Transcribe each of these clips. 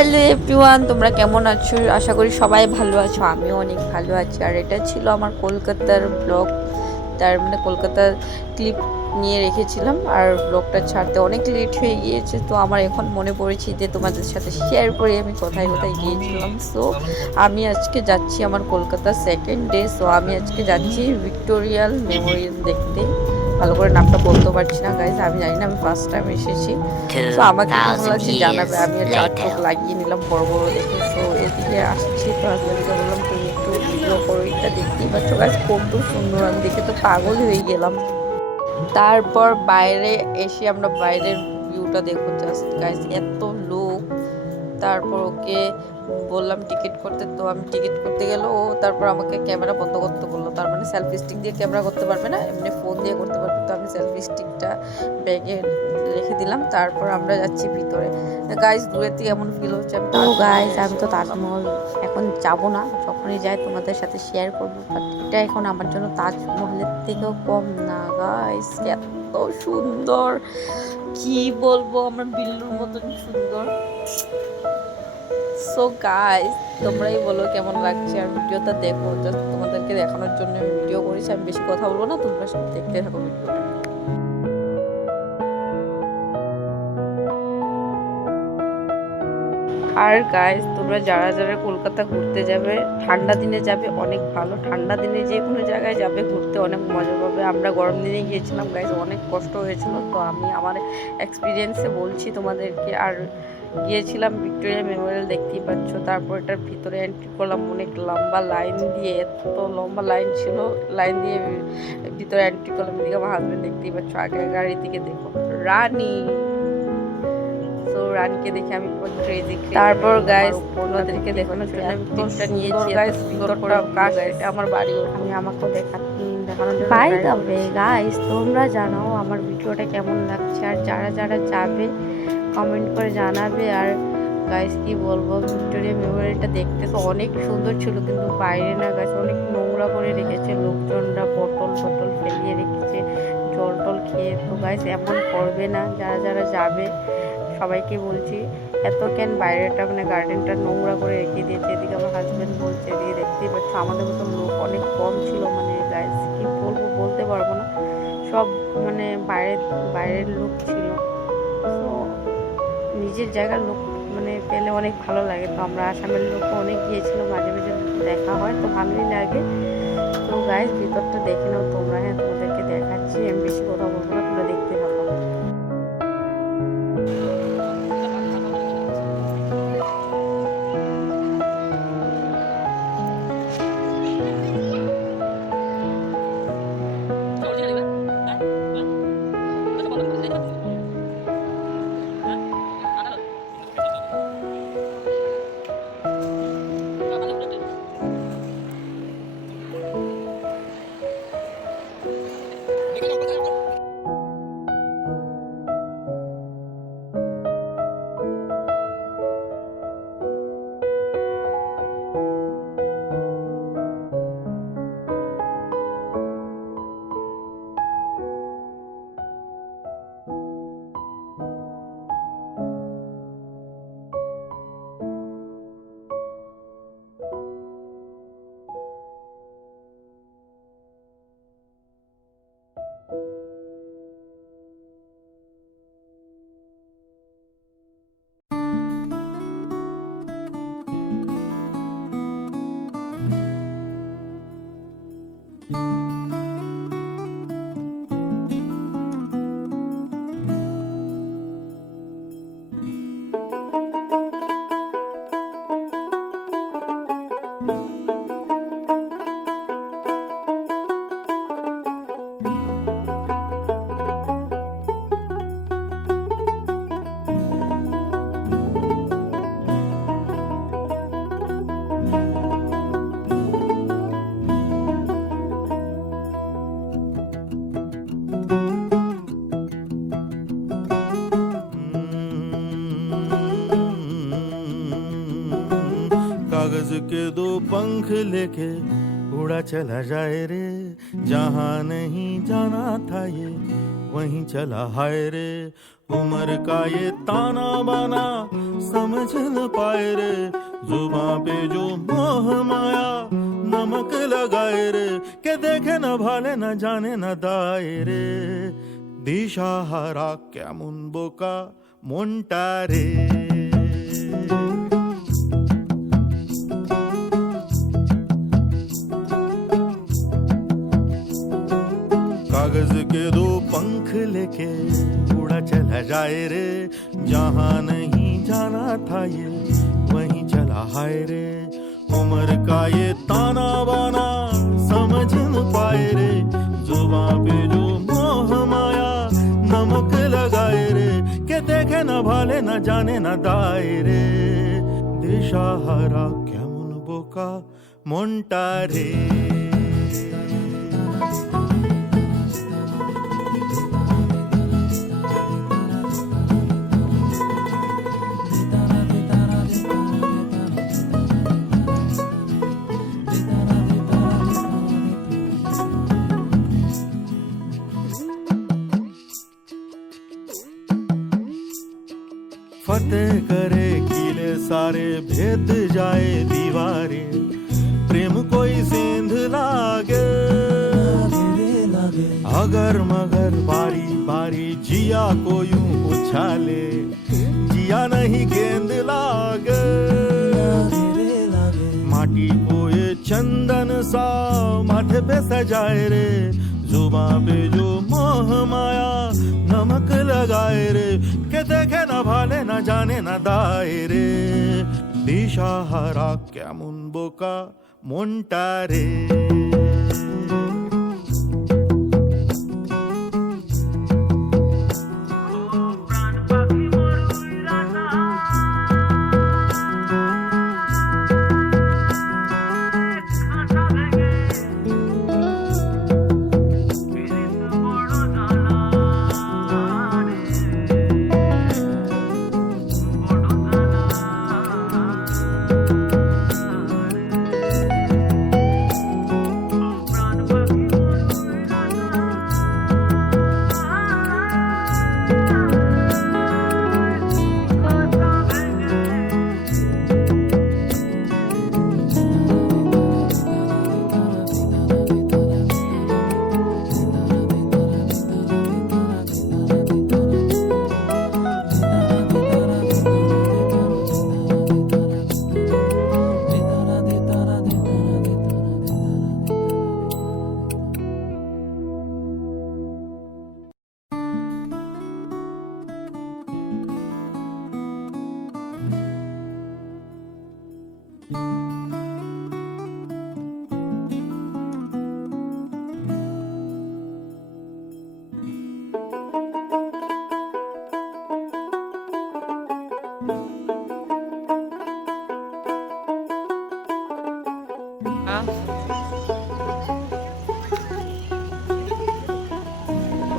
Hello everyone, তোমরা কেমন আছো? আশা করি সবাই ভালো আছো। আমিও অনেক ভালো আছি। আর এটা ছিল আমার কলকাতার ব্লগ, তার মানে কলকাতার ক্লিপ নিয়ে রেখেছিলাম। আর ব্লগটা ছাড়তে অনেক লেট হয়ে গিয়েছে, তো আমার এখন মনে পড়েছে যে তোমাদের সাথে শেয়ার করি আমি কোথায় কোথায় গিয়েছিলাম। সো আমি আজকে যাচ্ছি আমার কলকাতার সেকেন্ড ডে। সো আমি আজকে যাচ্ছি ভিক্টোরিয়াল মেমোরিয়াল দেখতে। ভালো করে নামটা বলতে পারছি না গাইজ, আমি জানি না, আমি ফার্স্ট টাইম এসেছি। তো আমাকে কেমন 2000 লাগছে জানাবে। years আমি চার চোখ later. লাগিয়ে নিলাম বড় বড় দেখে। সো এদিকে আসছি, তো হাজব্যান্ডকে বললাম তুমি একটু ভিডিও করো, এটা দেখতেই পাচ্ছ গাছ কত সুন্দর, আমি দেখে তো পাগল হয়ে গেলাম। তারপর বাইরে এসে আমরা বাইরের ভিউটা দেখো, জাস্ট গাইস এত লোক। তারপর ওকে বললাম টিকিট করতে, তো আমি টিকিট করতে গেল ও, তারপর আমাকে ক্যামেরা বন্ধ করতে বললো। তার মানে সেলফি স্টিক দিয়ে ক্যামেরা করতে পারবে না, এমনি ফোন দিয়ে করতে পারবে। তো আমি সেলফি স্টিকটা ব্যাগে রেখে দিলাম। তারপর আমরা যাচ্ছি ভিতরে। গাইস দূরের থেকে এমন ফিল হচ্ছে আমি তো গাইস, আমি তো তাজমহল এখন যাব না, যখনই যাই তোমাদের সাথে শেয়ার করবো। বাট এটা এখন আমার জন্য তাজমহলের থেকেও কম না গাইস, এত সুন্দর কি বলবো, আমার বিল্লুর মতন সুন্দর। সো গাইস তোমরাই বলো কেমন লাগছে। আর ভিডিওটা দেখো, জাস্ট তোমাদেরকে দেখানোর জন্য আমি ভিডিও করেছি। আমি বেশি কথা বলবো না, তোমরা সব দেখতে থাকো ভিডিওটা। আর গাইস তোমরা যারা যারা কলকাতা ঘুরতে যাবে, ঠান্ডা দিনে যাবে অনেক ভালো। ঠান্ডা দিনে যে কোনো জায়গায় যাবে ঘুরতে অনেক মজা পাবে। আমরা গরম দিনে গিয়েছিলাম গাইস, অনেক কষ্ট হয়েছিল। তো আমি আমার এক্সপিরিয়েন্সে বলছি তোমাদেরকে। আর গিয়েছিলাম ভিক্টোরিয়া মেমোরিয়াল, দেখতেই পাচ্ছ। তারপর এটার ভিতরে এন্ট্রি করলাম, অনেক লম্বা লাইন দিয়ে, এত লম্বা লাইন ছিল। লাইন দিয়ে ভিতরে এন্ট্রি করলাম। এদিকে আমার হাজব্যান্ড দেখতেই পাচ্ছ, আগে গাড়ি থেকে দেখো রানী। তো রানীকে দেখে আমি পুরো ক্রেজি। তারপর গাইস ওনাদেরকে দেখানোর জন্য আমি ক্লিপটা নিয়েছি। গাইস ভিতরটা কাশ, এটা আমার বাড়ি, আমি আমাকেও দেখানোর জন্য। বাই দ্য ওয়ে গাইস, তোমরা জানাও আমার ভিডিওটা কেমন লাগছে। আর যারা যারা যাবে কমেন্ট করে জানাবে। আর গাইস কি বলবো, ভিক্টোরিয়া মেমোরিয়ালটা দেখতে তো অনেক সুন্দর ছিল, কিন্তু বাইরে না গাইস অনেক নোংরা করে রেখেছে লোকজনরা, বোতল টোতল ফেলিয়ে রেখেছে, জল টল খেয়ে। তো গাইস এমন করবে না, যারা যারা যাবে সবাইকে বলছি। এত কেন বাইরেটা মানে গার্ডেনটা নোংরা করে রেখে দিয়েছে। এদিকে আমার হাজব্যান্ড বলছে, এদিকে দেখতেই পাচ্ছ আমাদের মতো লোক অনেক কম ছিল। মানে গাইস কি বলবো, বলতে পারবো না, সব মানে বাইরের লোক ছিল। তো নিজের জায়গার লোক মানে পেলে অনেক ভালো লাগে। তো আমরা আসামের লোকও অনেক গিয়েছিল, মাঝে মাঝে দেখা হয়, তো ভালোই লাগে। তো গাইস ভিতরটা দেখে নাও তোমরা। হ্যাঁ তোমাদেরকে দেখাচ্ছি, আমি বেশি কথা বলবো না, তোমরা দেখতে থাকো। कागज के दो पंख लेके उड़ा चला जाए रे जहाँ नहीं जाना था ये वहीं चला हाय रे। उम्र का ये ताना बाना समझ न पाए रे, जुबां पे जो मोह माया नमक लगाए रे, के देखे न भाले न जाने न दाए रे। दिशाहारा কেমন বোকা মনটা রে। कागज के दो पंख लेके उड़ा चला जाए रे, जहाँ नहीं जाना था ये वहीं चला हाय रे। उम्र का ये ताना बाना समझ न पाए रे, जुबां पे जो मोह माया नमक लगाए रे, के देखे न भाले न जाने न दाए रे। दिशाहारा কেমন বোকা মনটা রে। फतेह करे किले सारे, भेद जाए दीवारें, प्रेम कोई सेंध लागे अगर मगर बारी बारी जिया को यूं उछाले, जिया नहीं गेंद लागे। माटी को ये चंदन सा माथे पे सजाए रे, जुबां पे जो मोह माया नमक लगाए रे, के देखे न भाले न जाने न दाए रे। दिशाहारा কেমন বোকা মনটা রে।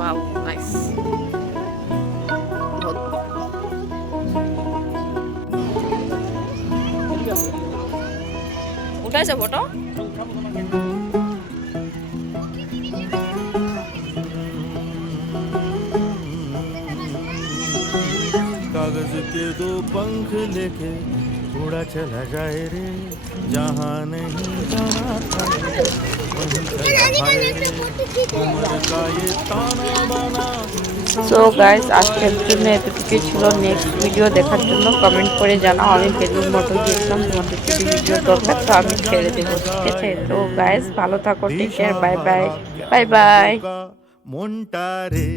Wow, nice. উঠাইছে ফটো? कागज के दो पंख लेके उड़ा चला जाए रे, जहाँ नहीं जाना था वहीं चला हाय रे। उम्र का ये ताना बाना। সো গাইস, আজকের জন্য এতটুকুই ছিল। নেক্সট ভিডিও দেখার জন্য কমেন্ট করে জানাও। আমি বেলুর মতো গিয়েছিলাম, তোমাদের যদি ভিডিও দরকার তো আমি ছেড়ে দেবো, ঠিক আছে? তো গাইস ভালো থাকো, take care, bye bye, bye bye. মনটা রে।